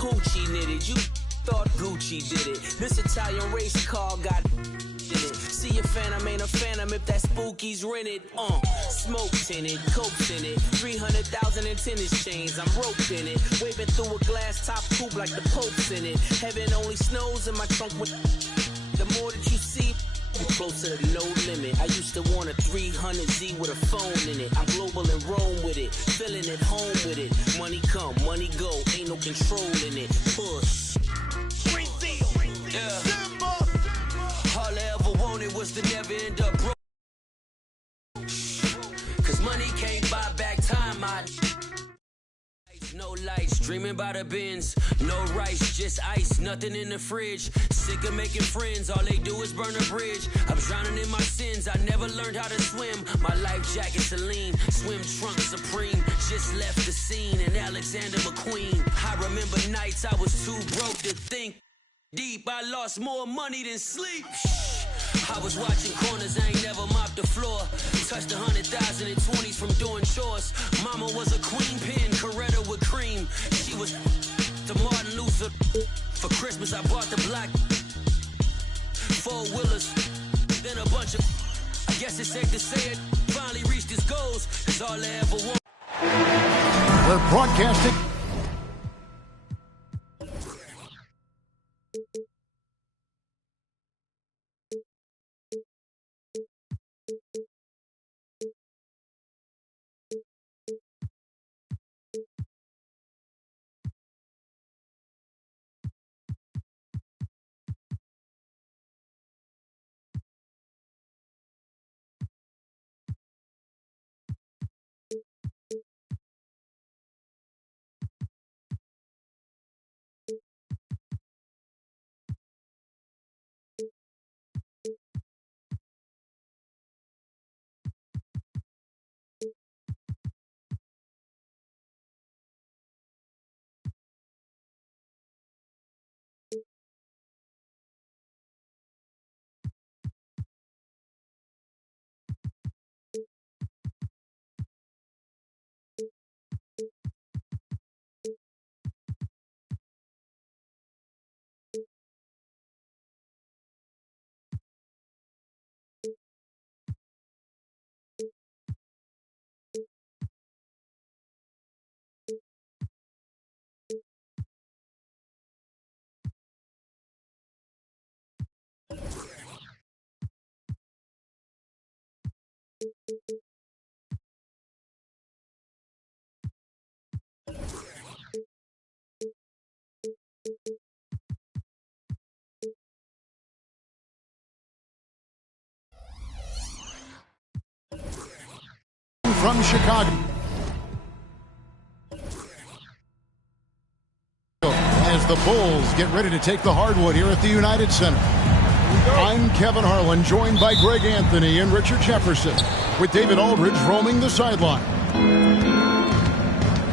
hoochie knitted. You thought Gucci did it. This Italian race car got in it. See a phantom ain't a phantom if that spooky's rented. Smoke tinted, coke in it. 300,000 in tennis chains, I'm roped in it. Waving through a glass top coupe like the Pope's in it. Heaven only snows in my trunk with the more that you see, you closer to no limit. I used to want a 300Z with a phone in it. I'm global and roam with it, feeling at home with it. Money come, money go, ain't no control in it. Push. Yeah. All I ever wanted was to never end up broke. Cause money can't buy back time. No lights, dreaming by the bins. No rice, just ice, nothing in the fridge. Sick of making friends, all they do is burn a bridge. I'm drowning in my sins, I never learned how to swim. My life jacket Celine, swim trunk Supreme. Just left the scene in Alexander McQueen. I remember nights I was too broke to think deep. I lost more money than sleep. I was watching corners, I ain't never mopped the floor. Touched 100,000 in 20s from doing chores. Mama was a queen pin, Coretta with cream. She was to Martin Luther. For Christmas I bought the black 4-wheelers. Then a bunch of, I guess it's safe to say it, finally reached his goals. That's all I ever want. We're broadcasting. From Chicago. As the Bulls get ready to take the hardwood here at the United Center. I'm Kevin Harlan, joined by Greg Anthony and Richard Jefferson, with David Aldridge roaming the sideline.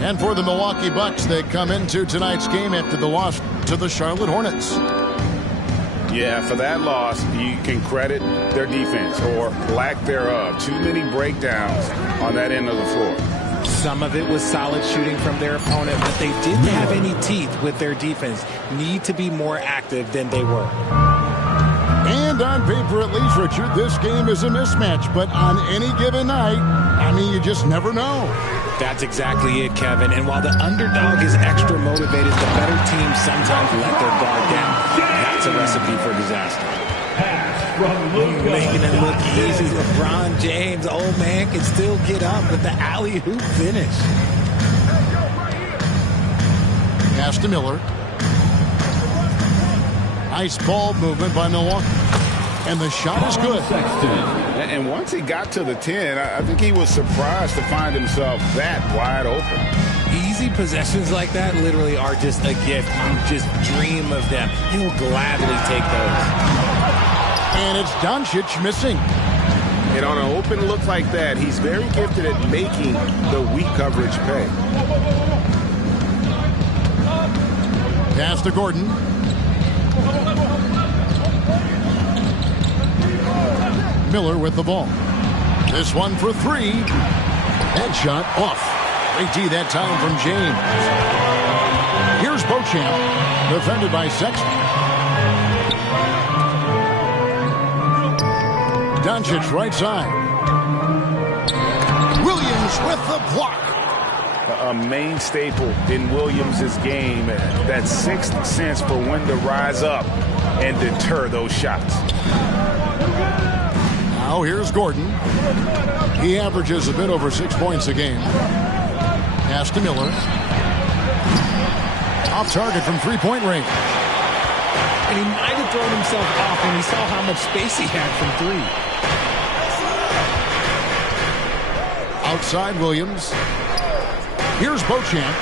And for the Milwaukee Bucks, they come into tonight's game after the loss to the Charlotte Hornets. Yeah, for that loss, you can credit their defense or lack thereof. Too many breakdowns on that end of the floor. Some of it was solid shooting from their opponent, but they didn't have any teeth with their defense. Need to be more active than they were. And on paper, at least, Richard, this game is a mismatch. But on any given night, I mean, you just never know. That's exactly it, Kevin. And while the underdog is extra motivated, the better teams sometimes let their guard down. That's a recipe for disaster. Making it look easy. LeBron James, old man, can still get up with the alley-oop finish. Pass to Miller. Nice ball movement by Milwaukee. And the shot is good. And once he got to the 10, I think he was surprised to find himself that wide open. Easy possessions like that literally are just a gift. You just dream of them. He'll gladly take those. And it's Doncic missing. And on an open look like that, he's very gifted at making the weak coverage pay. Pass to Gordon. Miller with the ball. This one for three. Headshot off. Great D that time from James. Here's Beauchamp, defended by Sexton. Doncic right side. Williams with the block. A main staple in Williams' game, that sixth sense for when to rise up and deter those shots. Now here's Gordon. He averages a bit over 6 points a game. Pass to Miller. Off target from three-point range. And he might have thrown himself off when he saw how much space he had from three. Outside Williams. Here's Beauchamp.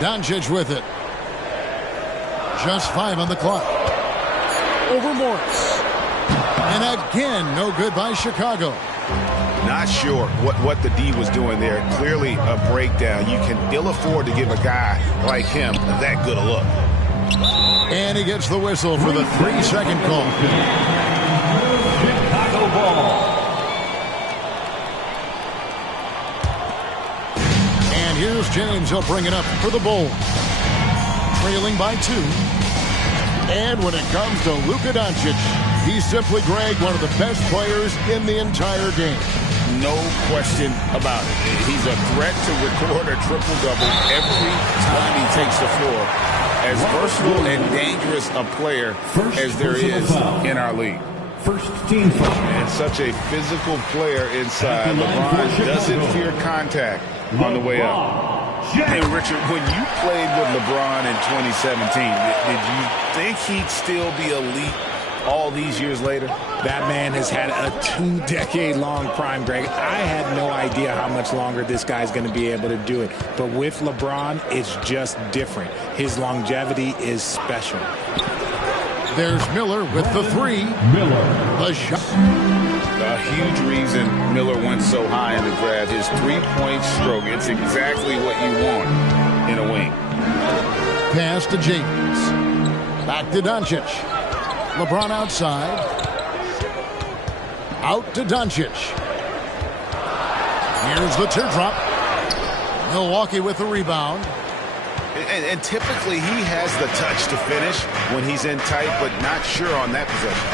Doncic with it. Just 5 on the clock. Over Morris. And again, no good by Chicago. Not sure what the D was doing there. Clearly a breakdown. You can ill afford to give a guy like him that good a look. And he gets the whistle for the 3-second call. Chicago ball. And here's James. He'll bring it up for the Bulls. Trailing by 2. And when it comes to Luka Doncic, he's simply, Greg, one of the best players in the entire game. No question about it. He's a threat to record a triple-double every time he takes the floor. As versatile and dangerous a player as there is in our league. First team foul. And such a physical player inside. LeBron doesn't fear contact on the way up. Hey, Richard, when you played with LeBron in 2017, did you think he'd still be elite all these years later? That man has had a 2-decade-long prime, Greg. I had no idea how much longer this guy's going to be able to do it. But with LeBron, it's just different. His longevity is special. There's Miller with the 3. Miller. The shot. A huge reason Miller went so high in the draft. His three-point stroke. It's exactly what you want in a wing. Pass to James. Back to Doncic. LeBron outside. Out to Doncic. Here's the teardrop. Milwaukee with the rebound. And typically he has the touch to finish when he's in tight, but not sure on that possession.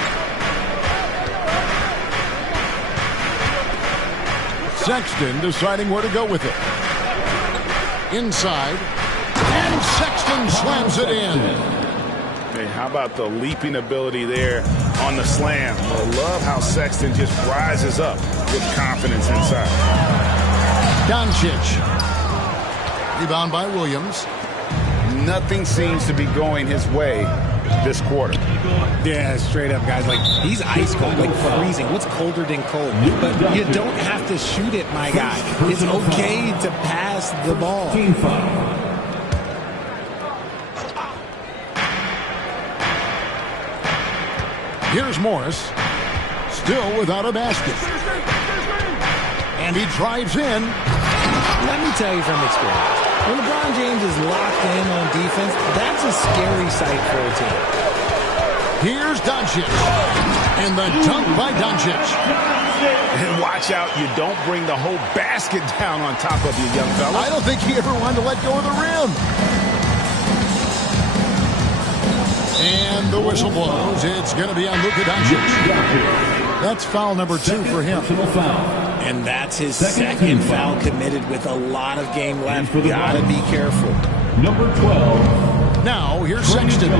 Sexton deciding where to go with it. Inside. And Sexton slams it in. Hey, how about the leaping ability there on the slam? I love how Sexton just rises up with confidence inside. Doncic. Rebound by Williams. Nothing seems to be going his way this quarter. Yeah, straight up, guys. Like, he's ice cold, like freezing. What's colder than cold? But you don't have to shoot it, my guy. It's okay to pass the ball. Team foul. Here's Morris. Still without a basket. And he drives in. Let me tell you from experience. When LeBron James is locked in on defense, that's a scary sight for a team. Here's Doncic. And the dunk by Doncic. And watch out, you don't bring the whole basket down on top of you, young fella. I don't think he ever wanted to let go of the rim. And the whistle blows. It's going to be on Luka Doncic. That's foul number 2 for him. And that's his second foul committed with a lot of game left. Gotta be careful. Number 12. Now, here's Sexton.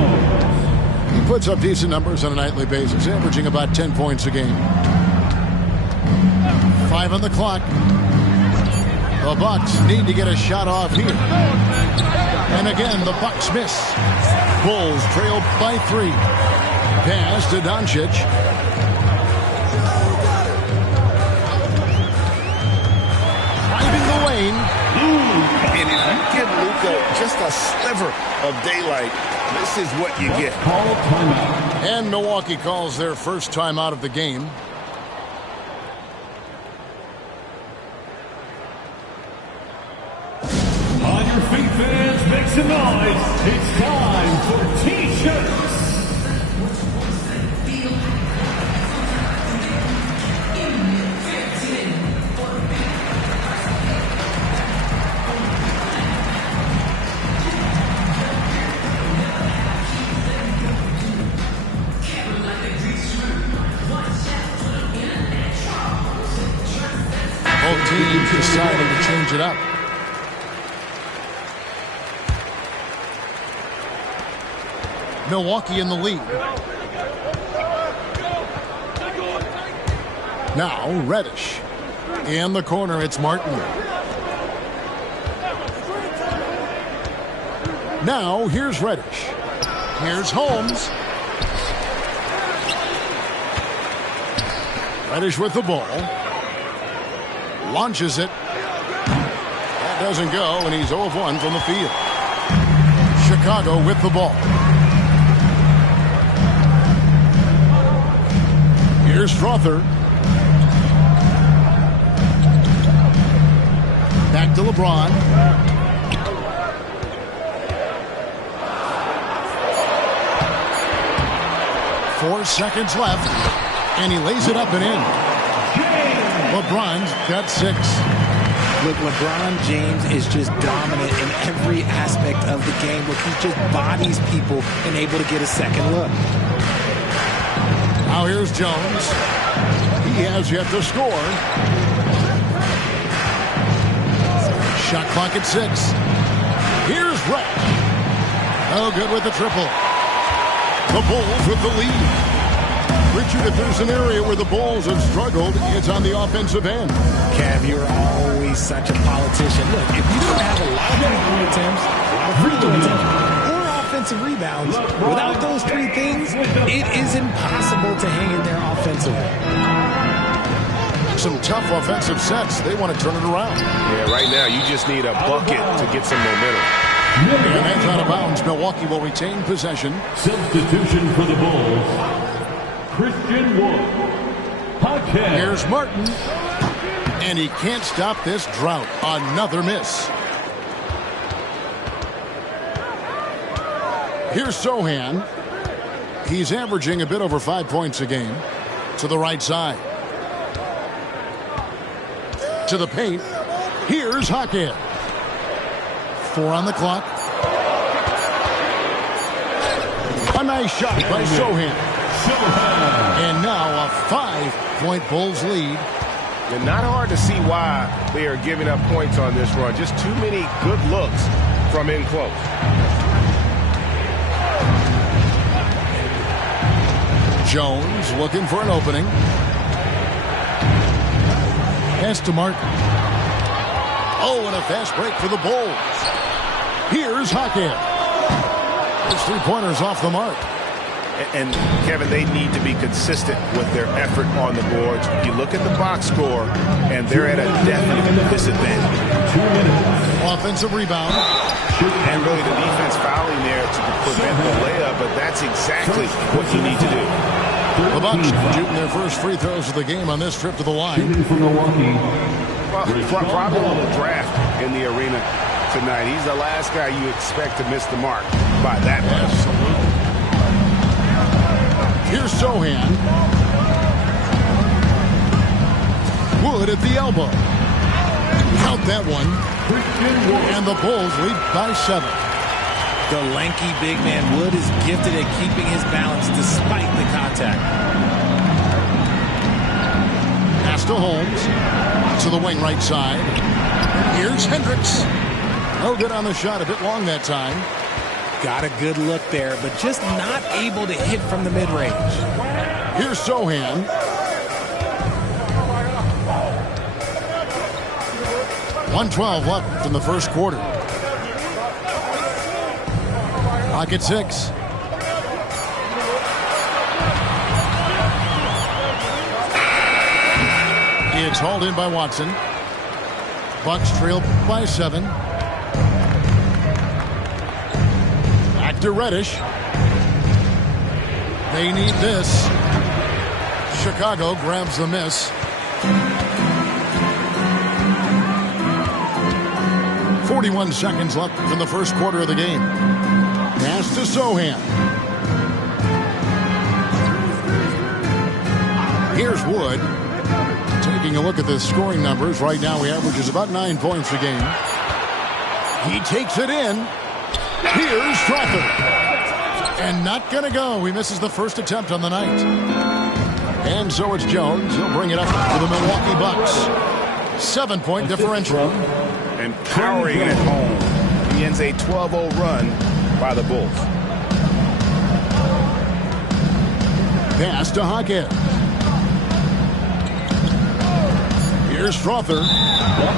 He puts up decent numbers on a nightly basis, averaging about 10 points a game. 5 on the clock. The Bucks need to get a shot off here. And again, the Bucks miss. Bulls trail by 3. Pass to Doncic. Driving the lane. And if you give Luka just a sliver of daylight, this is what you get. Call timeout. And Milwaukee calls their first timeout of the game. On your feet, fans, make some noise. It's time for T-shirts. change it up. Milwaukee in the lead. Now Reddish. In the corner, it's Martin. Now here's Reddish. Here's Holmes. Reddish with the ball. Launches it. That doesn't go, and he's 0 of 1 from the field. Chicago with the ball. Here's Strother. Back to LeBron. Four seconds left, and he lays it up and in. LeBron's got 6. Look, LeBron James is just dominant in every aspect of the game. Look, he just bodies people and able to get a second look. Now here's Jones. He has yet to score. Shot clock at 6. Here's Rett. Oh, good with the triple. The Bulls with the lead. Richard, if there's an area where the Bulls have struggled, it's on the offensive end. Cav, you're always such a politician. Look, if you don't have a lot of free attempts, a lot of free throw attempts, or offensive rebounds, without those 3 things, it is impossible to hang in there offensively. Some tough offensive sets. They want to turn it around. Yeah, right now you just need a bucket to get some momentum. And that's out of bounds. Milwaukee will retain possession. Substitution for the Bulls. Christian Wood. Podcast. Here's Martin. And he can't stop this drought. Another miss. Here's Sohan. He's averaging a bit over 5 points a game. To the right side. To the paint. Here's Hackett. 4 on the clock. A nice shot by Sohan. And now a 5-point Bulls lead. And not hard to see why they are giving up points on this run. Just too many good looks from in close. Jones looking for an opening. Pass to Martin. Oh, and a fast break for the Bulls. Here's Hackett. His 3-pointers off the mark. And, Kevin, they need to be consistent with their effort on the boards. You look at the box score, and they're at a definite disadvantage. 2 minutes. Offensive rebound. And really the defense fouling there to prevent the layup, but that's exactly what you need to do. The Bucks shooting their first free throws of the game on this trip to the line. For Milwaukee. Well, probably will draft in the arena tonight. He's the last guy you expect to miss the mark by that much. Absolutely. Here's Sohan. Wood at the elbow. Count that one. And the Bulls lead by 7. The lanky big man Wood is gifted at keeping his balance despite the contact. Pass to Holmes. To the wing right side. Here's Hendricks. No good on the shot. A bit long that time. Got a good look there, but just not able to hit from the mid-range. Here's Sohan. .112 left in the first quarter. Clock at 6. It's hauled in by Watson. Bucks trail by 7. Back to Reddish. They need this. Chicago grabs the miss. 41 seconds left in the first quarter of the game. Pass to Sohan. Here's Wood. Taking a look at the scoring numbers. Right now he averages about 9 points a game. He takes it in. Here's Strother. And not going to go. He misses the first attempt on the night. And so it's Jones. He'll bring it up for the Milwaukee Bucks. 7-point differential. And powering it home. He ends a 12-0 run by the Bulls. Pass to Hawkins. Here's Strother.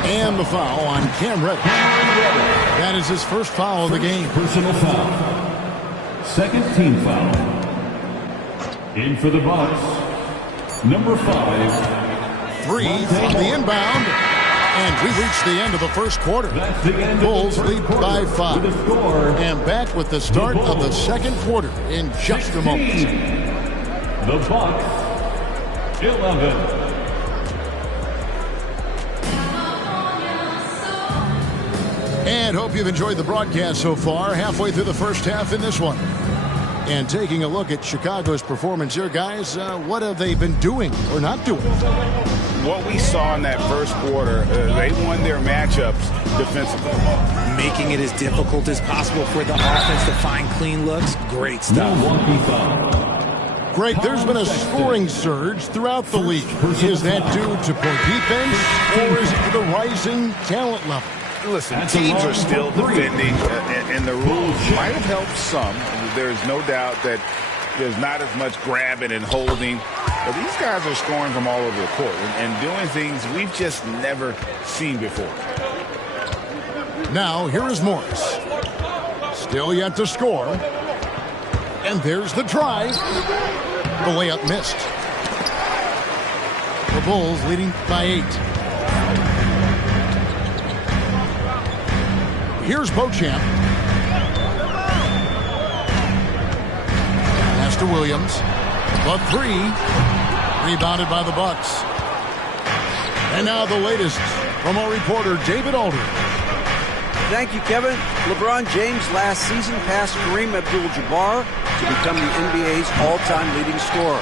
And the foul on Cam Reddish. That is his first foul of the game. Personal foul. Second team foul. In for the Bucks, number 5. 3 from the inbound. And we reach the end of the first quarter. Bulls lead by 5. And back with the start of the second quarter in just a moment. The Bucks, 11. And hope you've enjoyed the broadcast so far. Halfway through the first half in this one. And taking a look at Chicago's performance here, guys, what have they been doing or not doing? What we saw in that first quarter, they won their matchups defensively. Making it as difficult as possible for the offense to find clean looks. Great stuff. Greg, there's been a scoring surge throughout the league. Is that due to poor defense, or is it to the rising talent level? Listen, teams are still defending, and the rules might have helped some. There's no doubt that there's not as much grabbing and holding. But these guys are scoring from all over the court and doing things we've just never seen before. Now, here is Morris. Still yet to score. And there's the drive. The layup missed. The Bulls leading by 8. Here's Beauchamp. Pass to Williams. The 3. Rebounded by the Bucks. And now the latest from our reporter, David Aldridge. Thank you, Kevin. LeBron James last season passed Kareem Abdul-Jabbar to become the NBA's all-time leading scorer.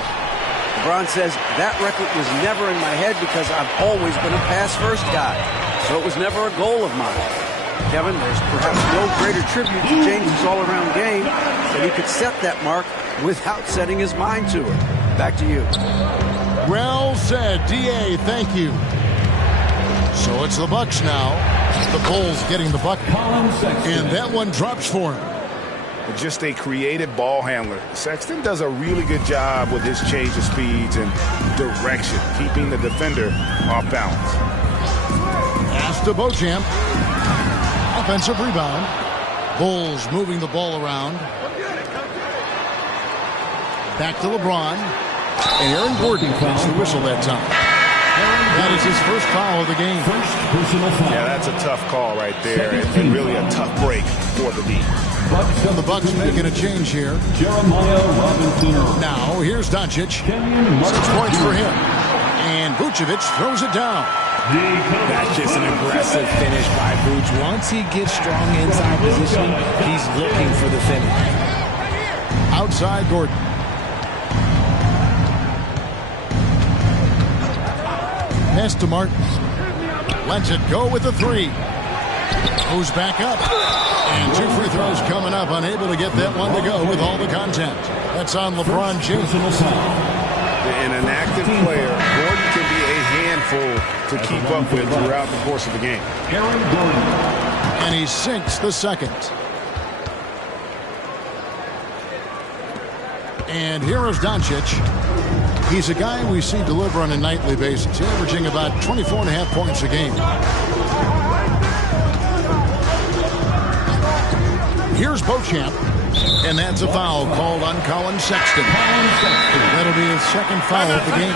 LeBron says, that record was never in my head because I've always been a pass-first guy, so it was never a goal of mine. Kevin, there's perhaps no greater tribute to James' all-around game that he could set that mark without setting his mind to it. Back to you. Well said, D.A. Thank you. So it's the Bucks now. The Bulls getting the bucket. And that one drops for him. Just a creative ball handler. Sexton does a really good job with his change of speeds and direction, keeping the defender off balance. Pass to Beauchamp. Offensive rebound. Bulls moving the ball around. Back to LeBron. And Aaron Gordon cleans the whistle that time. That is his first foul of the game. Yeah, that's a tough call right there, and really a tough break for the D. And the Bucks making a change here. Now, here's Doncic. 6 points for him. And Vucevic throws it down. That's just an aggressive finish by Vuce. Once he gets strong inside position, he's looking for the finish. Outside Gordon. Pass to Martin. Lets it go with the 3. Goes back up. And 2 free throws coming up. Unable to get that one to go with all the contact. That's on LeBron James. And an active player, Gordon can be a handful to keep up with throughout the course of the game. And he sinks the second. And here is Doncic. He's a guy we see deliver on a nightly basis, averaging about 24.5 points a game. Here's Beauchamp. And that's a foul called on Colin Sexton. That'll be his second foul of the game.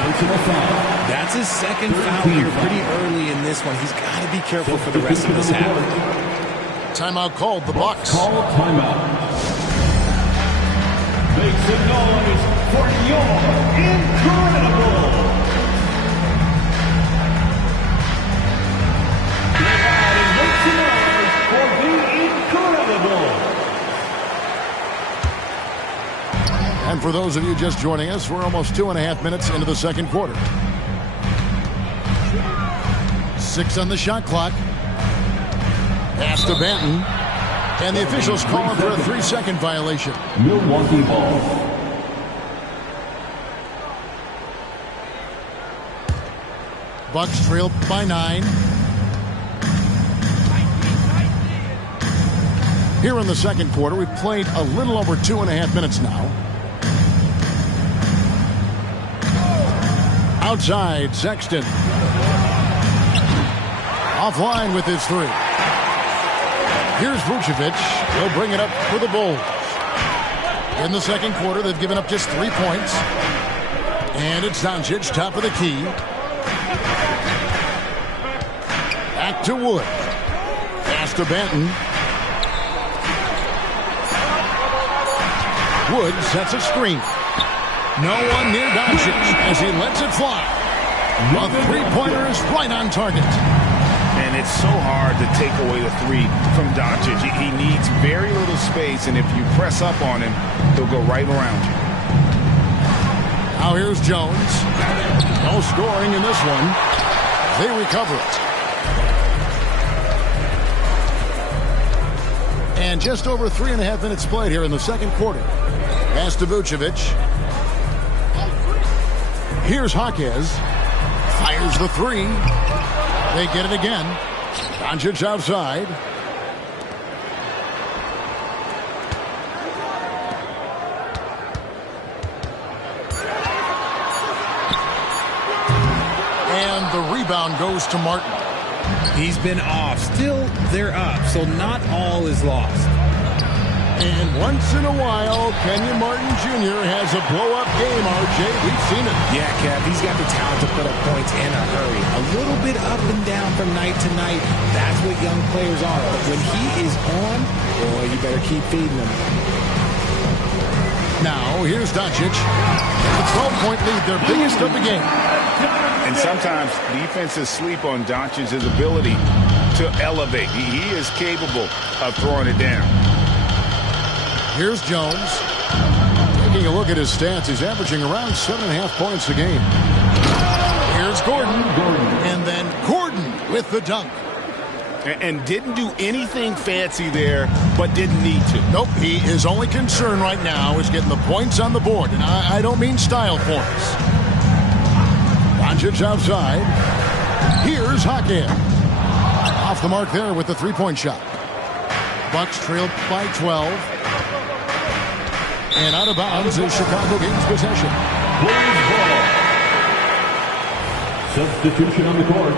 That's his second foul here pretty early in this one. He's got to be careful for the rest of this half. Timeout called. The Bucks. Call timeout. Make some noise for your incredible. Make some noise for the incredible. And for those of you just joining us, we're almost 2.5 minutes into the second quarter. 6 on the shot clock. Pass to Banton. And the officials calling for a 3-second violation. Milwaukee ball. Bucks trail by 9. Here in the second quarter, we've played a little over 2.5 minutes now. Outside, Sexton. Offline with his 3. Here's Vucevic. He'll bring it up for the Bulls. In the second quarter, they've given up just 3 points. And it's Doncic, top of the key. Back to Wood. Pass to Benton. Wood sets a screen. No one near Doncic as he lets it fly. A three-pointer is right on target. And it's so hard to take away the 3 from Doncic. He needs very little space, and if you press up on him, he'll go right around you. Now here's Jones. No scoring in this one. They recover it. And just over 3.5 minutes played here in the second quarter. Pass to Vucevic. Here's Jaquez. Fires the 3. They get it again. Doncic outside. And the rebound goes to Martin. He's been off. Still, they're up, so not all is lost. And once in a while, Kenyon Martin Jr. has a blow-up game, RJ. We've seen it. Yeah, Kev, he's got the talent to put up points in a hurry. A little bit up and down from night to night. That's what young players are. But when he is on, boy, you better keep feeding him. Now, here's Doncic. A 12-point lead, their biggest of the game. And sometimes defenses sleep on Doncic's ability to elevate. He is capable of throwing it down. Here's Jones. Taking a look at his stats, he's averaging around 7.5 points a game. Here's Gordon. And then Gordon with the dunk. And didn't do anything fancy there, but didn't need to. Nope, his only concern right now is getting the points on the board. And I don't mean style points. Doncic outside. Here's Jaquez. Off the mark there with the three-point shot. Bucks trail by 12. And out of bounds is Chicago gains possession. Substitution on the court.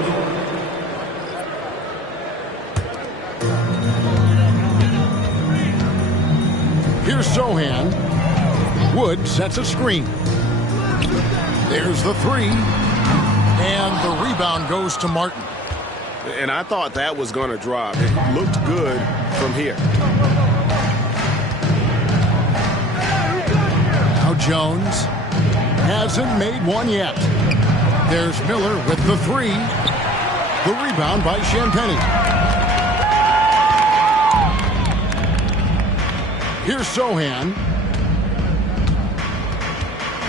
Here's Sohan. Wood sets a screen. There's the 3. And the rebound goes to Martin. And I thought that was going to drop. It looked good from here. Now Jones hasn't made one yet. There's Miller with the 3. The rebound by Champagnie. Here's Sohan.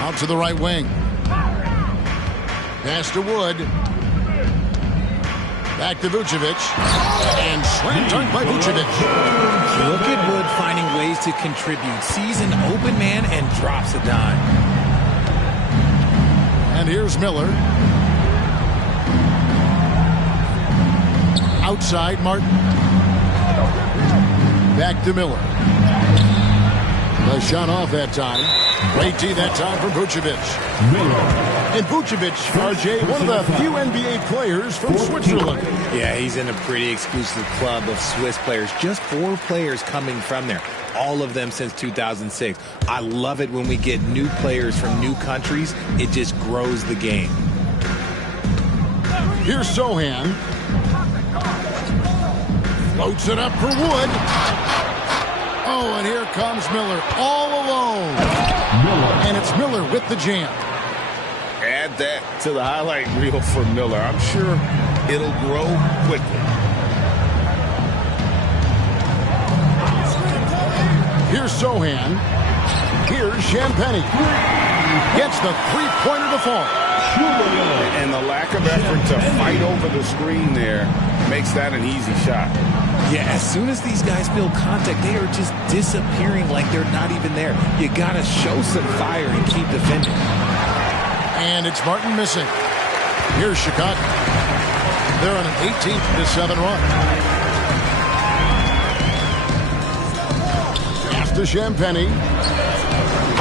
Out to the right wing. Pass to Wood. Back to Vucevic. And slam dunk by Vucevic. Look at Wood finding ways to contribute. Sees an open man and drops a dime. And here's Miller. Outside Martin. Back to Miller. The shot off that time. Great D that time from Vucevic. And Vucevic, RJ, one of the few NBA players from Switzerland. Yeah, he's in a pretty exclusive club of Swiss players. Just 4 players coming from there. All of them since 2006. I love it when we get new players from new countries. It just grows the game. Here's Sohan. Floats it up for Wood. Oh, and here comes Miller all alone. And it's Miller with the jam. Add that to the highlight reel for Miller. I'm sure it'll grow quickly. Here's Sohan. Here's Champagnie. Gets the three-pointer to fall. And the lack of effort to fight over the screen there makes that an easy shot. Yeah, as soon as these guys feel contact, they are just disappearing like they're not even there. You got to show some fire and keep defending. And it's Martin missing. Here's Chicago. They're on an 18-7 run. Pass to Champagny.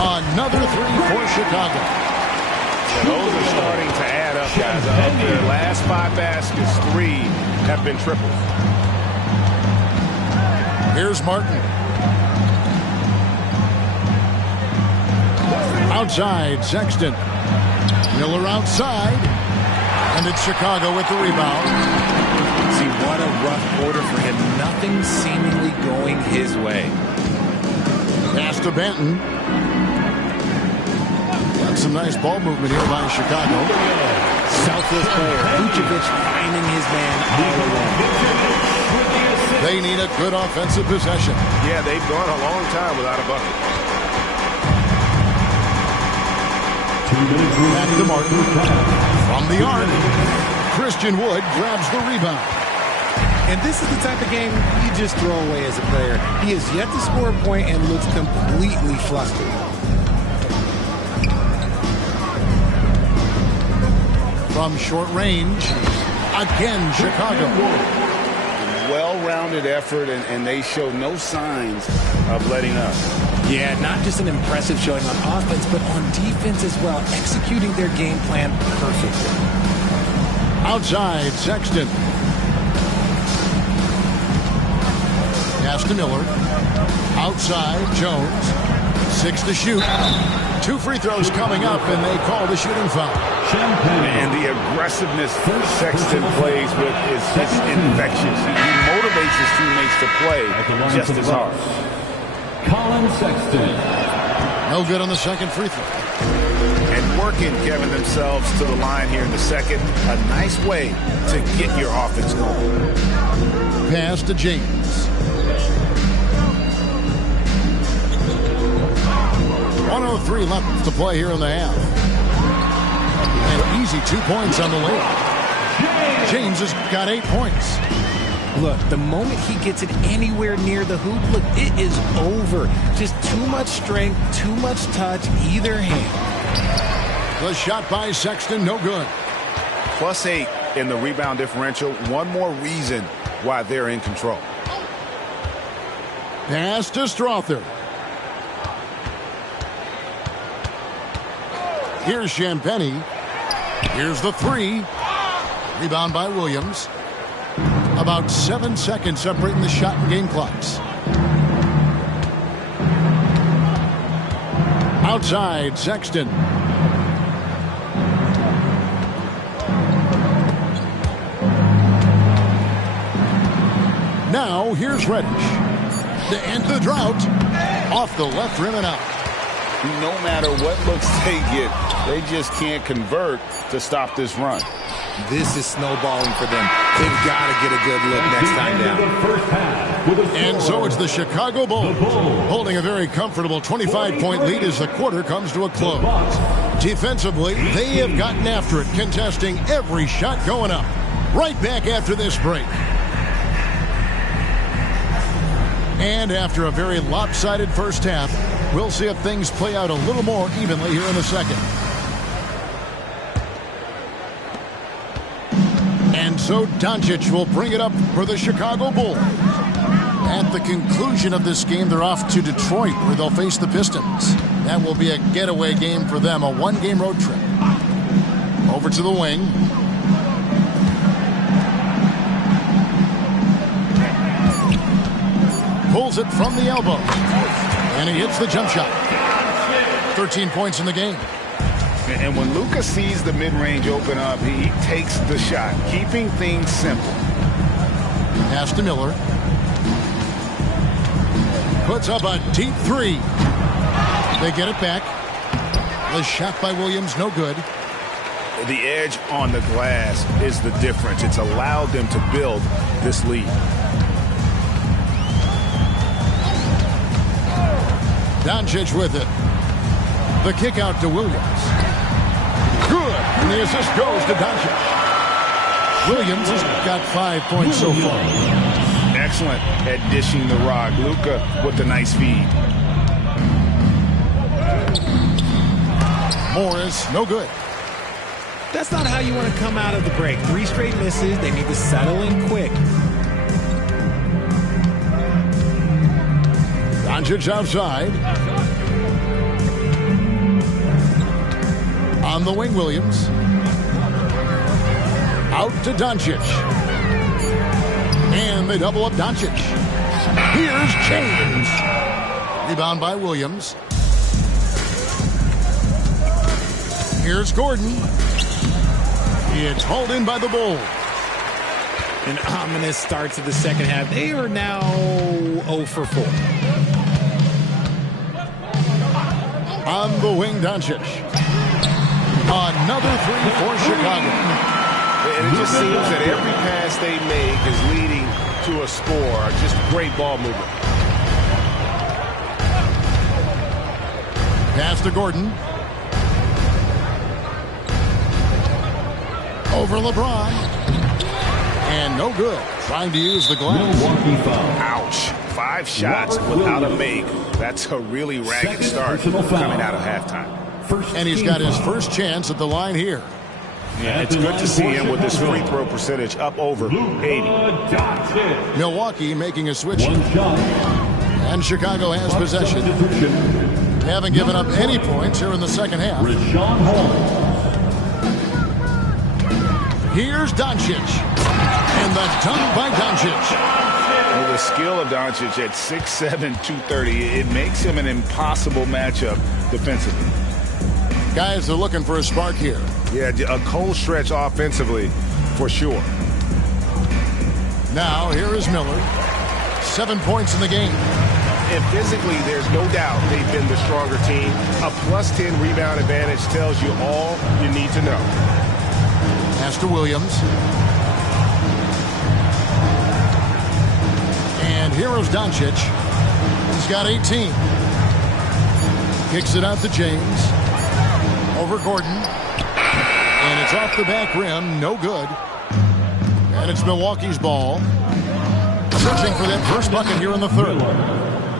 Another three for Chicago. Yeah, those are starting to add up, guys. Of their last 5 baskets, 3 have been triples. Here's Martin. Outside, Sexton. Miller outside. And it's Chicago with the rebound. See, what a rough quarter for him. Nothing seemingly going his way. Pass to Benton. Got some nice ball movement here by Chicago. Selfless player. Vucevic finding his man all along. They need a good offensive possession. Yeah, they've gone a long time without a bucket. Back to Martin. From the arc, Christian Wood grabs the rebound. And this is the type of game you just throw away as a player. He has yet to score a point and looks completely flustered. From short range, again Chicago. Well-rounded effort, and they show no signs of letting up. Yeah, not just an impressive showing on offense, but on defense as well, executing their game plan perfectly. Outside, Sexton. Pass to Miller. Outside, Jones. 6 to shoot. 2 free throws coming up, and they call the shooting foul. And the aggressiveness Sexton plays with is infectious. He motivates his teammates to play just as hard. Colin Sexton. No good on the second free throw. And working, Kevin, themselves to the line here in the second. A nice way to get your offense going. Pass to James. 1:03 left to play here in the half. An easy 2 points on the layup. James has got 8 points. Look, the moment he gets it anywhere near the hoop, look, it is over. Just too much strength, too much touch, either hand. The shot by Sexton, no good. +8 in the rebound differential. One more reason why they're in control. Pass to Strother. Here's Champagny. Here's the 3. Rebound by Williams. About 7 seconds separating the shot and game clocks. Outside, Sexton. Now, here's Reddish. To end the drought. Off the left rim and out. No matter what looks they get, they just can't convert to stop this run. This is snowballing for them. They've got to get a good look next time down. And so it's the Chicago Bulls holding a very comfortable 25-point lead as the quarter comes to a close. Defensively, they have gotten after it, contesting every shot going up. Right back after this break. And after a very lopsided first half, we'll see if things play out a little more evenly here in the second. And so Doncic will bring it up for the Chicago Bulls. At the conclusion of this game, they're off to Detroit, where they'll face the Pistons. That will be a getaway game for them, a one-game road trip. Over to the wing. Pulls it from the elbow. And he hits the jump shot. 13 points in the game. And when Luka sees the mid-range open up, he takes the shot, keeping things simple. Pass to Miller. Puts up a deep 3. They get it back. The shot by Williams, no good. The edge on the glass is the difference. It's allowed them to build this lead. Doncic with it. The kick out to Williams. Good. And the assist goes to Doncic. Williams has got 5 points so far. Excellent at dishing the rock. Luka with the nice feed. Morris, no good. That's not how you want to come out of the break. 3 straight misses. They need to settle in quick. Doncic outside. On the wing, Williams. Out to Doncic. And they double up Doncic. Here's James. Rebound by Williams. Here's Gordon. It's hauled in by the Bulls. An ominous start to the second half. They are now 0 for 4. On the wing, Doncic. Another 3 for Chicago. And it just seems that every pass they make is leading to a score. Just great ball movement. Pass to Gordon. Over LeBron. And no good. Trying to use the glass. Ouch. 5 shots without a make. That's a really ragged start coming out of halftime. And he's got his first chance at the line here. Yeah, it's good to see him with his free throw percentage up over 80. Milwaukee making a switch. And Chicago has possession. They haven't given up any points here in the second half. Here's Doncic. And the dunk by Doncic. Well, the skill of Doncic at 6'7", 230, it makes him an impossible matchup defensively. Guys are looking for a spark here. Yeah, a cold stretch offensively for sure. Now, here is Miller. 7 points in the game. And physically, there's no doubt they've been the stronger team. A +10 rebound advantage tells you all you need to know. Pass to Williams. And here is Doncic. He's got 18. Kicks it out to James. Over Gordon. And it's off the back rim. No good. And it's Milwaukee's ball. Searching for that first bucket here in the third.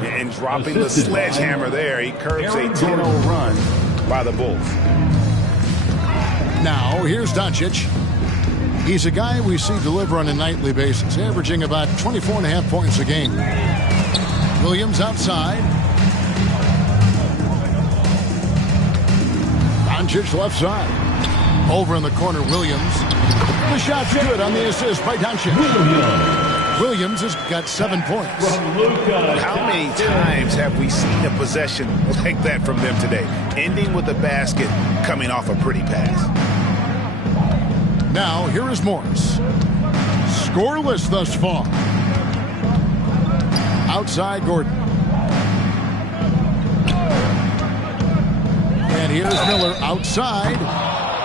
And dropping the sledgehammer there. He curbs a 10-0 run by the Bulls. Now, here's Doncic. He's a guy we see deliver on a nightly basis, averaging about 24.5 points a game. Williams outside. Doncic left side. Over in the corner, Williams. The shot's good on the assist by Doncic. Williams has got 7 points. How many times have we seen a possession like that from them today? Ending with a basket, coming off a pretty pass. Now, here is Morris. Scoreless thus far. Outside Gordon. And here's Miller outside.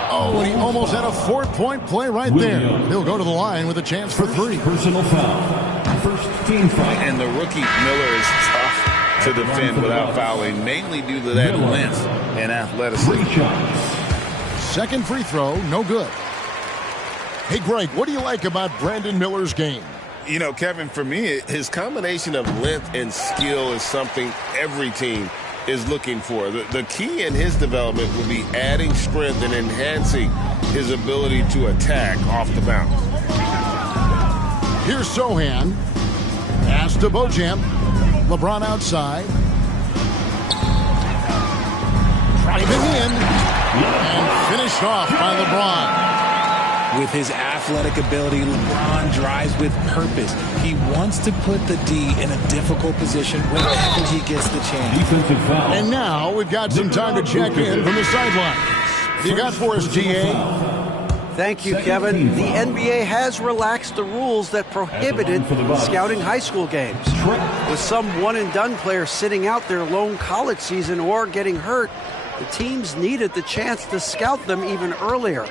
Oh, and he almost had a 4-point play right there. He'll go to the line with a chance for 3. Personal foul. First team foul. And the rookie Miller is tough to defend without fouling, mainly due to that length and athleticism. Second free throw, no good. Hey, Greg, what do you like about Brandon Miller's game? You know, Kevin, for me, his combination of length and skill is something every team is looking for. The key in his development will be adding strength and enhancing his ability to attack off the bounce. Here's Sohan. Pass to Bojamp. LeBron outside. Driving in. And finished off by LeBron. With his athletic ability, LeBron drives with purpose. He wants to put the D in a difficult position whenever he gets the chance. Defensive foul. And now we've got some time to check in from the sidelines. You got for us, GA? Thank you, Kevin. The NBA has relaxed the rules that prohibited scouting high school games. With some one-and-done players sitting out their lone college season or getting hurt, the teams needed the chance to scout them even earlier.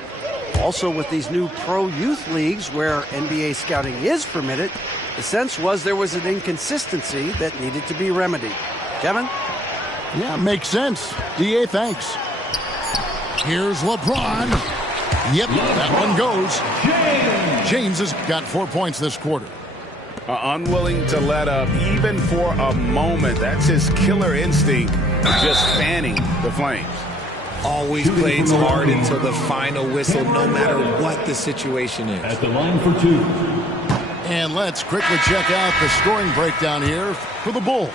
Also, with these new pro youth leagues where NBA scouting is permitted, the sense was there was an inconsistency that needed to be remedied. Kevin? Yeah, makes sense. DA, thanks. Here's LeBron. Yep, that one goes. James has got 4 points this quarter. Unwilling to let up even for a moment. That's his killer instinct, just fanning the flames. always plays hard until the final whistle, no matter what the situation is. At the line for 2. And let's quickly check out the scoring breakdown here for the Bulls.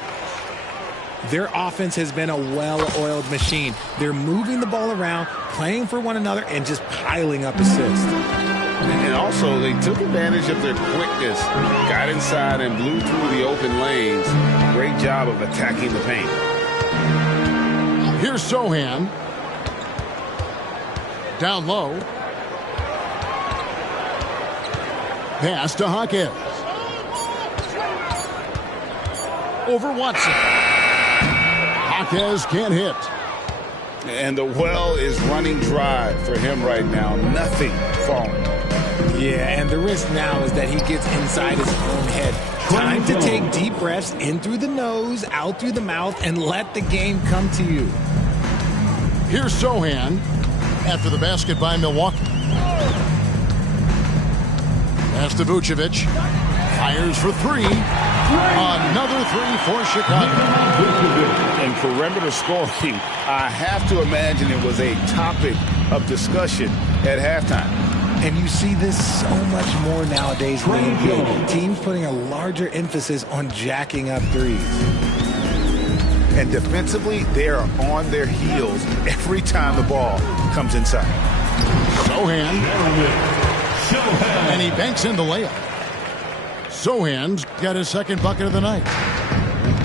Their offense has been a well-oiled machine. They're moving the ball around, playing for one another, and just piling up assists. And also, they took advantage of their quickness, got inside and blew through the open lanes. Great job of attacking the paint. Here's Sohan. Down low. Pass to Hawkins. Over Watson. Hawkins can't hit. And the well is running dry for him right now. Nothing falling. Yeah, and the risk now is that he gets inside his own head. Time to take deep breaths in through the nose, out through the mouth, and let the game come to you. Here's Sohan after the basket by Milwaukee. Pass to Vucevic. Fires for 3. Another 3 for Chicago. And perimeter scoring, I have to imagine it was a topic of discussion at halftime. And you see this so much more nowadays in the NBA. Teams putting a larger emphasis on jacking up threes. And defensively, they are on their heels every time the ball comes inside. Sohan. And he banks in the layup. Sohan's got his second bucket of the night.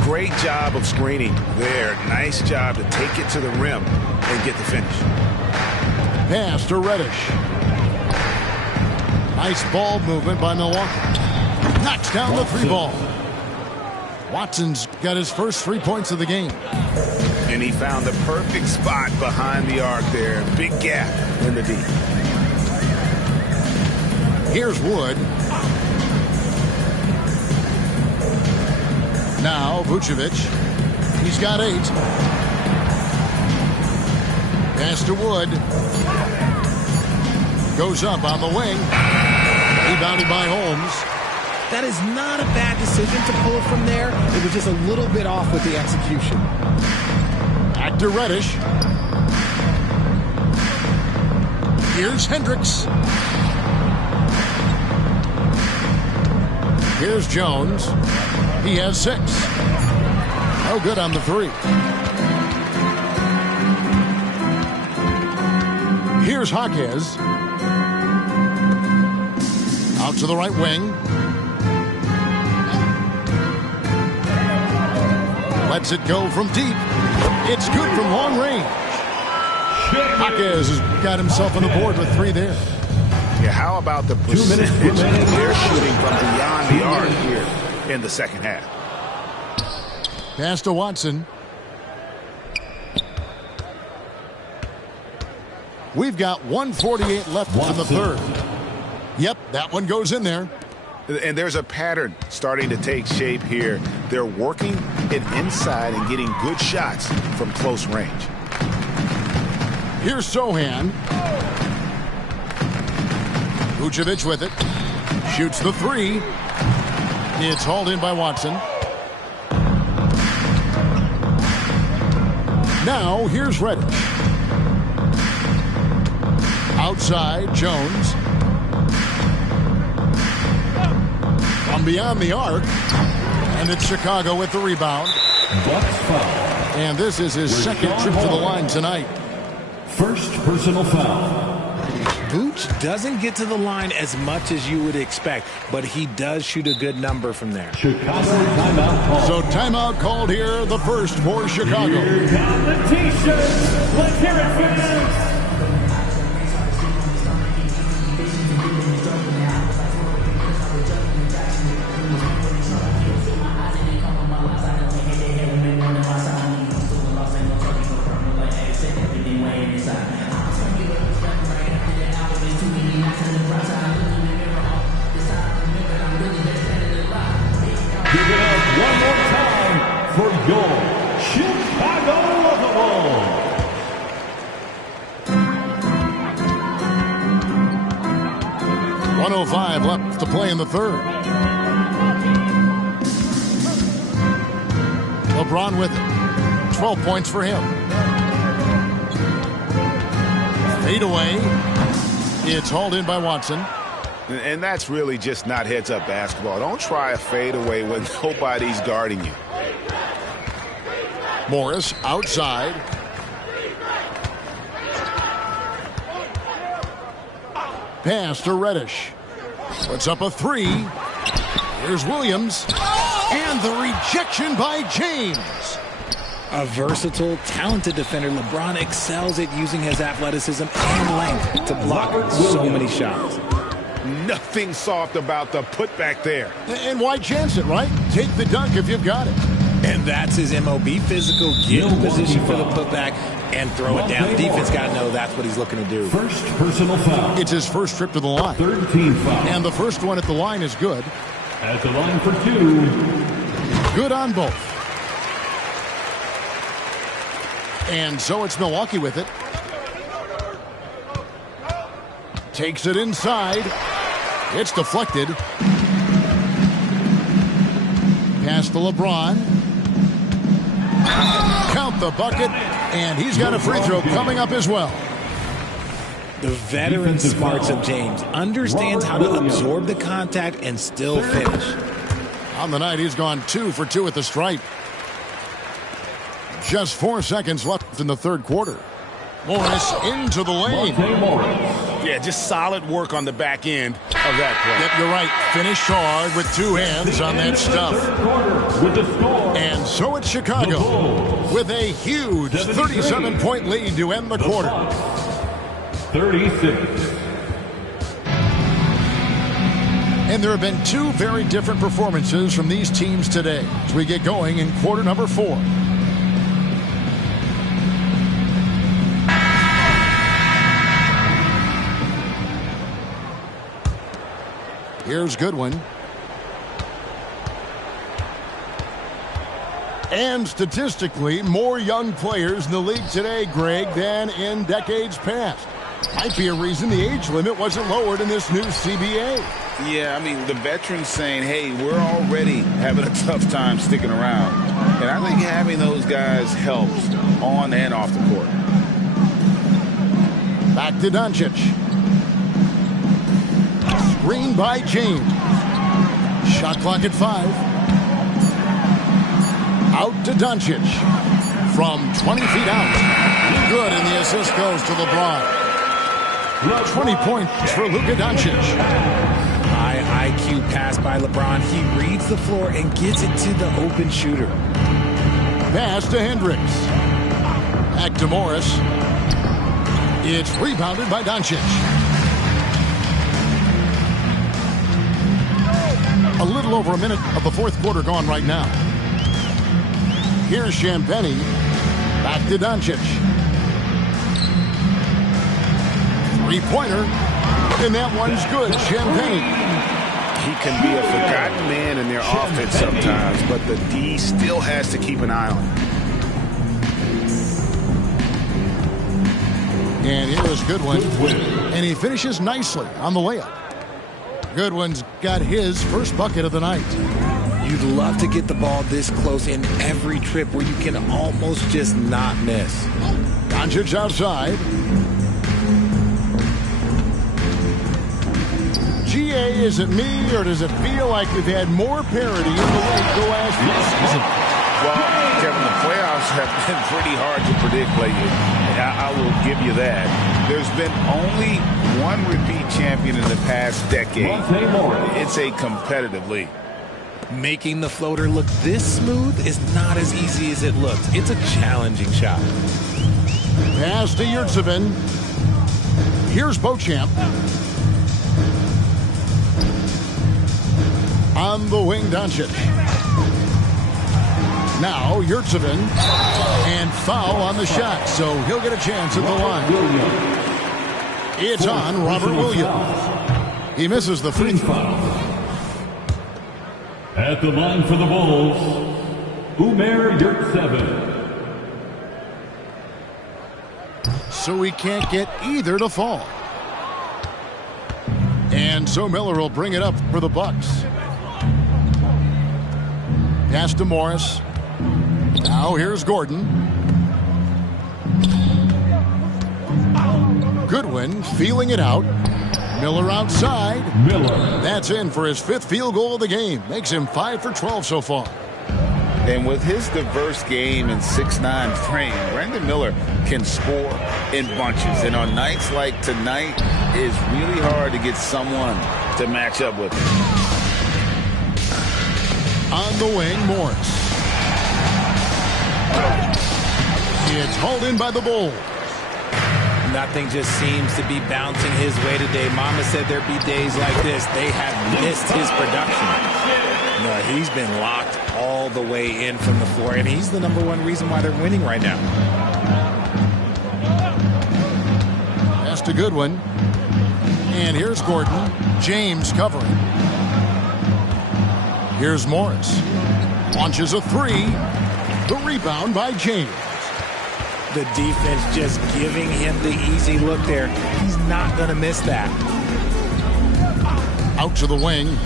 Great job of screening there. Nice job to take it to the rim and get the finish. Pass to Reddish. Nice ball movement by Milwaukee. Knocks down the 3 ball. Watson's got his first 3 points of the game. And he found the perfect spot behind the arc there. Big gap in the D. Here's Wood. Now Vucevic. He's got 8. Pass to Wood. Goes up on the wing. Rebounded by Holmes. That is not a bad decision to pull it from there. It was just a little bit off with the execution. Back to Reddish. Here's Hendricks. Here's Jones. He has 6. No good on the 3. Here's Hawkins. Out to the right wing. Lets it go from deep. It's good from long range. Hawkins has got himself on the board with 3 there. Yeah, how about the percentage they're shooting from beyond the arc here in the second half? Pass to Watson. We've got 1:48 left in the third. Yep, that one goes in there. And there's a pattern starting to take shape here. They're working it inside and getting good shots from close range. Here's Sohan. Vucevic with it. Shoots the 3. It's hauled in by Watson. Now here's Reddish. Outside, Jones. From beyond the arc. And it's Chicago with the rebound. And this is his second trip to the line tonight. First personal foul. Vooch doesn't get to the line as much as you would expect, but he does shoot a good number from there. Chicago timeout called. So timeout called here, the first for Chicago. Here come the T-shirts. Let's hear it, fans. Give it up one more time for your Chicago Bulls. 1:05 left to play in the third. LeBron with it. 12 points for him. Fade away. It's hauled in by Watson. And that's really just not heads-up basketball. Don't try a fadeaway when nobody's guarding you. Morris outside. Pass to Reddish. Puts up a three. Here's Williams. And the rejection by James. A versatile, talented defender, LeBron excels at using his athleticism and length to block so many shots. Nothing soft about the putback there. And why chance it, right? Take the dunk if you've got it. And that's his MO. Be physical, get in position for the putback, and throw it down. The defense got to know that's what he's looking to do. First personal foul. It's his first trip to the line. 13 foul. And the first one at the line is good. At the line for two. Good on both. And so it's Milwaukee with it. Takes it inside. It's deflected. Pass to LeBron. Count the bucket. And he's got a free throw coming up as well. The veteran smarts of James understands how to absorb the contact and still finish. On the night, he's gone 2 for 2 at the stripe. Just 4 seconds left in the third quarter. Morris into the lane. Yeah, just solid work on the back end of that play. Yep, you're right. Finish hard with 2 hands on that stuff. And so it's Chicago with a huge 37-point lead to end the quarter. 36. And there have been 2 very different performances from these teams today as we get going in quarter number 4. Here's Goodwin. And statistically, more young players in the league today, Greg, than in decades past. Might be a reason the age limit wasn't lowered in this new CBA. Yeah, I mean, the veterans saying, hey, we're already having a tough time sticking around. And I think having those guys helps on and off the court. Back to Doncic. Screen by James. Shot clock at 5. Out to Doncic. From 20 feet out. Good, and the assist goes to LeBron. 20 points for Luka Doncic. High IQ pass by LeBron. He reads the floor and gets it to the open shooter. Pass to Hendricks. Back to Morris. It's rebounded by Doncic. A little over a minute of the fourth quarter gone right now. Here's Champagnie. Back to Doncic. Three-pointer. And that one's good. Champagnie. He can be a forgotten man in their offense sometimes, but the D still has to keep an eye on him. And here's Goodwin. And he finishes nicely on the layup. Goodwin's got his first bucket of the night. You'd love to get the ball this close in every trip where you can almost just not miss. Doncic outside. GA, is it me, or does it feel like we've had more parity in the league the last few seasons? Well, Kevin, the playoffs have been pretty hard to predict lately. I will give you that. There's been only one repeat champion in the past decade. It's a competitive league. Making the floater look this smooth is not as easy as it looks. It's a challenging shot. Pass to Yurtsevin. Here's Beauchamp. On the wing, Doncic. Now Yurtsevin. And foul on the shot, so he'll get a chance at the line. It's on Robert Williams. He misses the free throw. At the line for the Bulls, Umer Yurtseven. So he can't get either to fall. And so Miller will bring it up for the Bucks. Pass to Morris. Now here's Gordon. Goodwin feeling it out. Miller outside. Miller. That's in for his 5th field goal of the game. Makes him 5 for 12 so far. And with his diverse game and 6'9" frame, Brandon Miller can score in bunches. And on nights like tonight, it's really hard to get someone to match up with him. On the wing, Morris. It's hauled in by the Bulls. Nothing just seems to be bouncing his way today. Mama said there'd be days like this. They have missed his production. No, he's been locked all the way in from the floor, and he's the #1 reason why they're winning right now. Pass to Goodwin. And here's Gordon. James covering. Here's Morris. Launches a 3. The rebound by James. The defense just giving him the easy look there. He's not going to miss that. Out to the wing.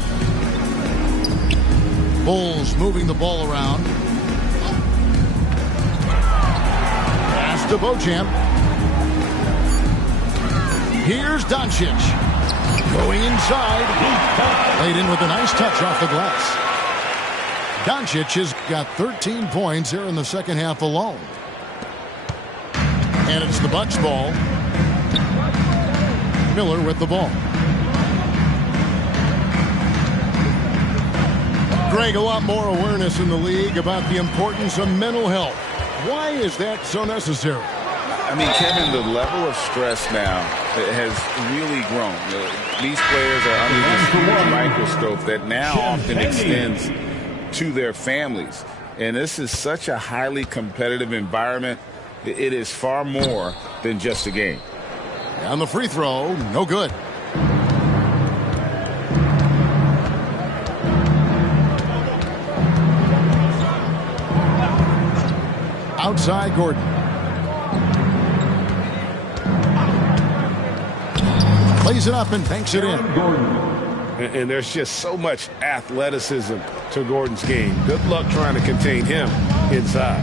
Bulls moving the ball around. Pass to Beauchamp. Here's Doncic. Going inside. Laid in with a nice touch off the glass. Doncic has got 13 points here in the second half alone. And it's the Bucks ball. Miller with the ball. Greg, a lot more awareness in the league about the importance of mental health. Why is that so necessary? I mean, Kevin, the level of stress now has really grown. These players are under this huge microscope that now often extends to their families. And this is such a highly competitive environment. It is far more than just a game. On the free throw, no good. Outside Gordon. Plays it up and banks it in. And there's just so much athleticism to Gordon's game. Good luck trying to contain him inside.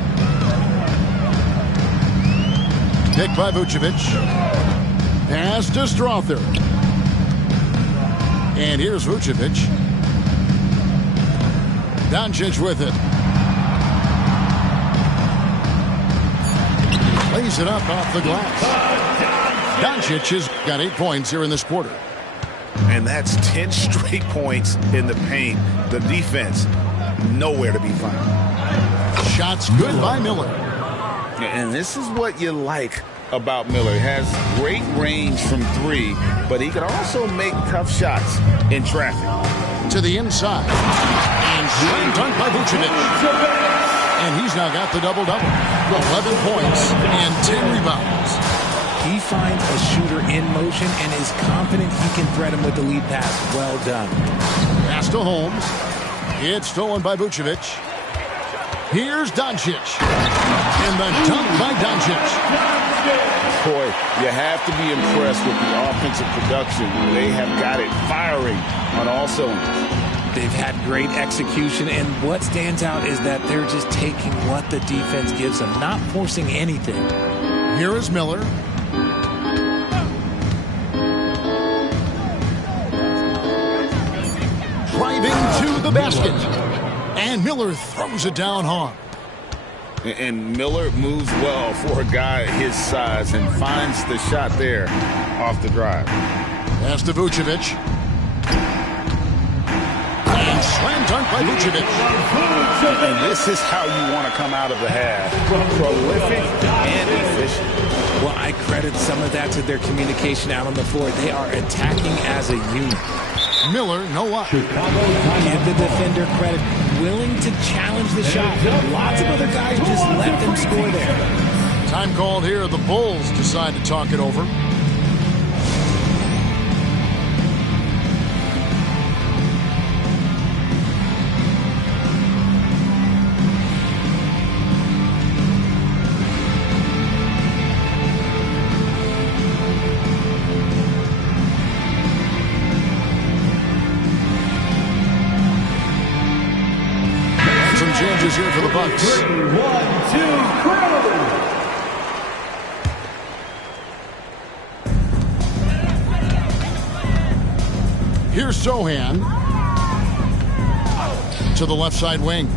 Pick by Vucevic. Pass to Strother. And here's Vucevic. Doncic with it. Lays it up off the glass. Doncic has got 8 points here in this quarter. And that's 10 straight points in the paint. The defense, nowhere to be found. Shots good by Miller. And this is what you like about Miller. He has great range from 3, but he can also make tough shots in traffic. To the inside. And slam dunk by Vucevic. And he's now got the double-double. 11 points and 10 rebounds. He finds a shooter in motion and is confident he can thread him with the lead pass. Well done. Pass to Holmes. It's stolen by Vucevic. Here's Doncic. And the dunk by Doncic. Boy, you have to be impressed with the offensive production. They have got it firing on all cylinders. They've had great execution, and what stands out is that they're just taking what the defense gives them, not forcing anything. Here is Miller. Driving to the basket. And Miller throws it down hard. And Miller moves well for a guy his size and finds the shot there off the drive. Pass to Vucevic. And slam dunk by Vucevic. And this is how you want to come out of the half. Prolific and efficient. Well, I credit some of that to their communication out on the floor. They are attacking as a unit. Miller, no luck. Give the defender credit. Willing to challenge the shot. Lots of other guys just let them score there. Time called here. The Bulls decide to talk it over. Changes here for the Bucks. 1, 2, 3. Here's Sohan to the left side wing.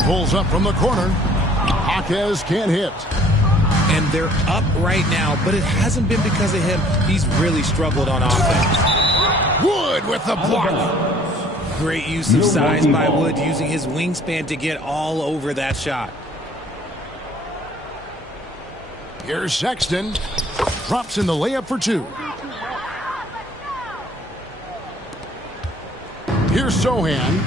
Pulls up from the corner. Jaquez can't hit. And they're up right now, but it hasn't been because of him. He's really struggled on offense. Wood with the block. Great use of size by Wood, using his wingspan to get all over that shot. Here's Sexton. Drops in the layup for 2. Here's Sohan.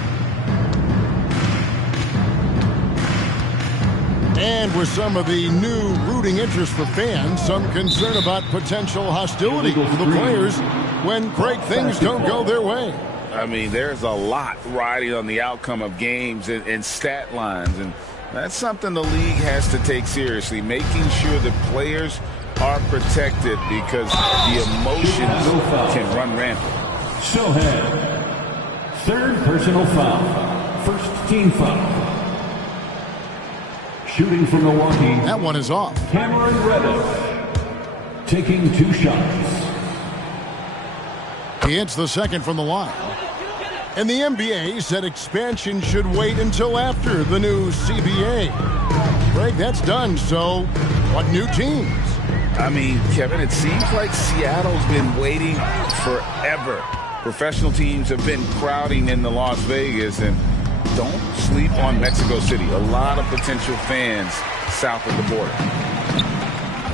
And with some of the new rooting interest for fans, some concern about potential hostility to the players when great things don't go their way. I mean, there's a lot riding on the outcome of games and stat lines, and that's something the league has to take seriously, making sure the players are protected because the emotions can run rampant. Sohan, third personal foul, first team foul. Shooting from Milwaukee. That one is off. Cameron Reddish taking 2 shots. He hits the second from the line. And the NBA said expansion should wait until after the new CBA. Greg, that's done, so what new teams? I mean, Kevin, it seems like Seattle's been waiting forever. Professional teams have been crowding into Las Vegas, and don't sleep on Mexico City. A lot of potential fans south of the border.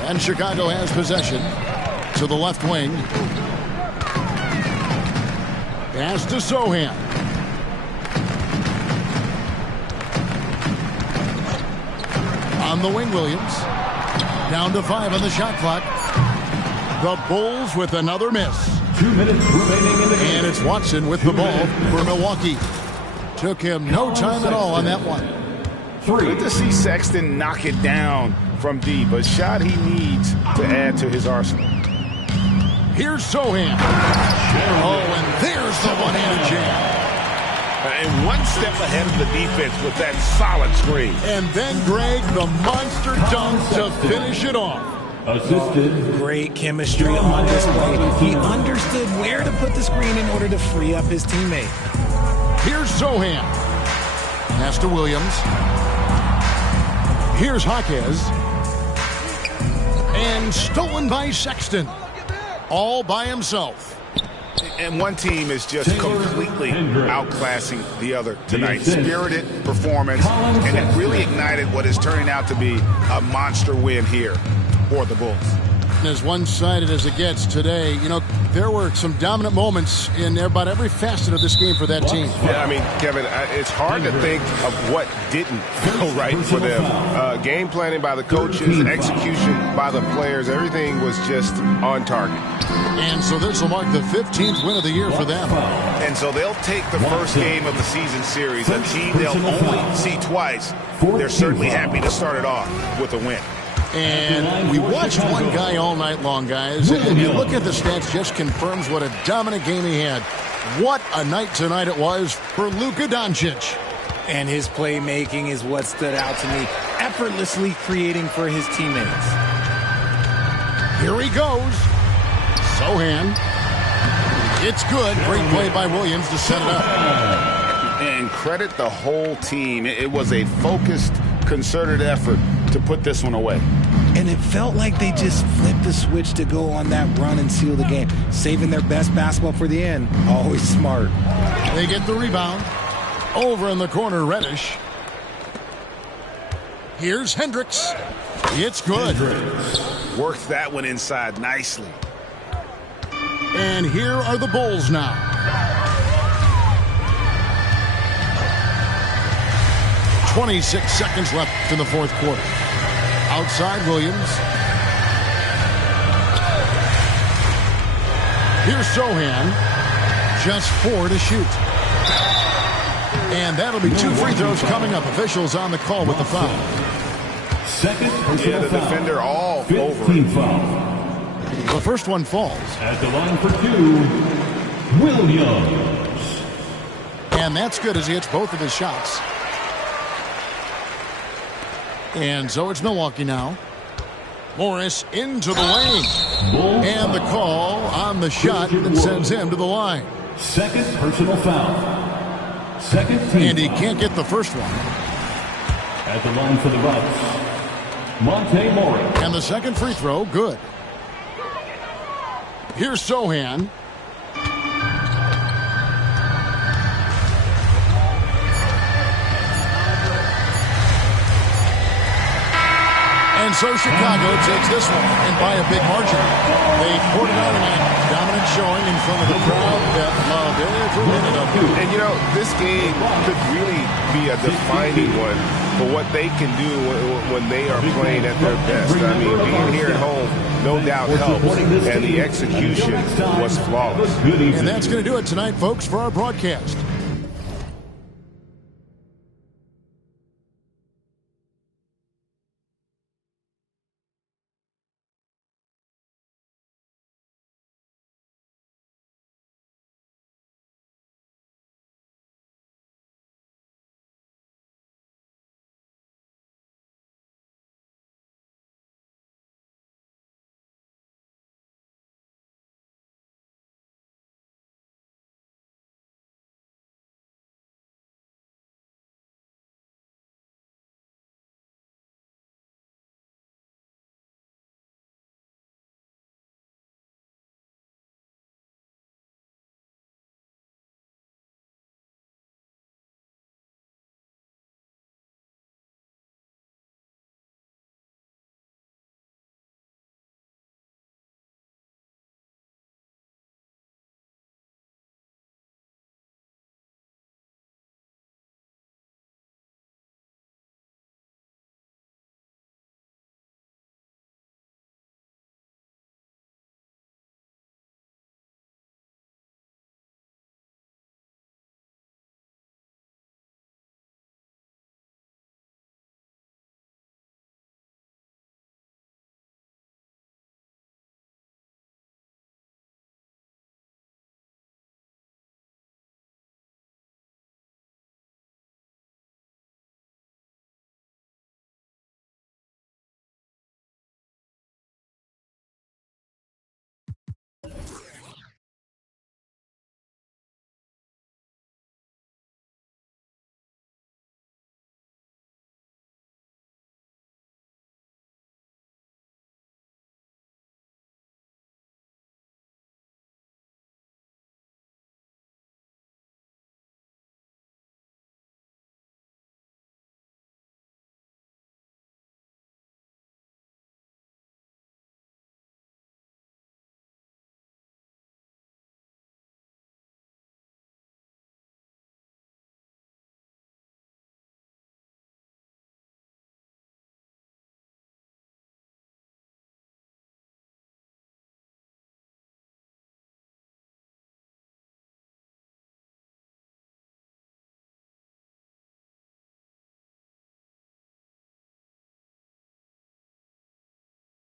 And Chicago has possession to the left wing. Pass to Sohan. On the wing, Williams. Down to 5 on the shot clock. The Bulls with another miss. 2 minutes remaining in the game. And it's Watson with the ball for Milwaukee. Took him no time at all on that one. Good to see Sexton knock it down from deep. A shot he needs to add to his arsenal. Here's Sohan. Oh, and there's the one-handed jam. And one step ahead of the defense with that solid screen. And then, Greg, the monster dunk to finish it off. Assisted. Great chemistry on display. He understood where to put the screen in order to free up his teammate. Here's Sohan. Pass to Williams. Here's Jaquez. And stolen by Sexton. All by himself. And one team is just completely outclassing the other tonight. Spirited performance, and it really ignited what is turning out to be a monster win here for the Bulls. As one-sided as it gets today, you know, there were some dominant moments in about every facet of this game for that team. Yeah, I mean, Kevin, it's hard to think of what didn't go right for them. Game planning by the coaches, execution by the players, everything was just on target. And so this will mark the 15th win of the year for them. And so they'll take the first game of the season series, a team they'll only see twice. They're certainly happy to start it off with a win. And we watched one guy all night long, guys. And you look at the stats, just confirms what a dominant game he had. What a night tonight it was for Luka Doncic. And his playmaking is what stood out to me. Effortlessly creating for his teammates. Here he goes. Sohan. It's good. Great play by Williams to set it up. And credit the whole team. It was a focused, concerted effort to put this one away. And it felt like they just flipped the switch to go on that run and seal the game. Saving their best basketball for the end. Always smart. They get the rebound. Over in the corner, Reddish. Here's Hendricks. It's good. Worked that one inside nicely. And here are the Bulls now. .26 seconds left in the fourth quarter. Outside Williams. Here's Sohan. Just 4 to shoot. And that'll be 2 free throws coming up. Officials on the call with the foul. Second Yeah, the defender all over. Foul. The first one falls. At the line for 2, Williams. And that's good as he hits both of his shots. And so it's Milwaukee now. Morris into the lane. And the call on the shot that sends him to the line. Second personal foul. Second team. And he can't get the first one. At the line for the Bucks, Monte Morris. And the second free throw, good. Here's Sohan. And so Chicago takes this one, and by a big margin. They poured it on tonight. Dominant showing in front of the crowd that loved every minute of it. And, you know, this game could really be a defining one for what they can do when they are playing at their best. I mean, being here at home, no doubt helps, and the execution was flawless. And that's going to do it tonight, folks, for our broadcast.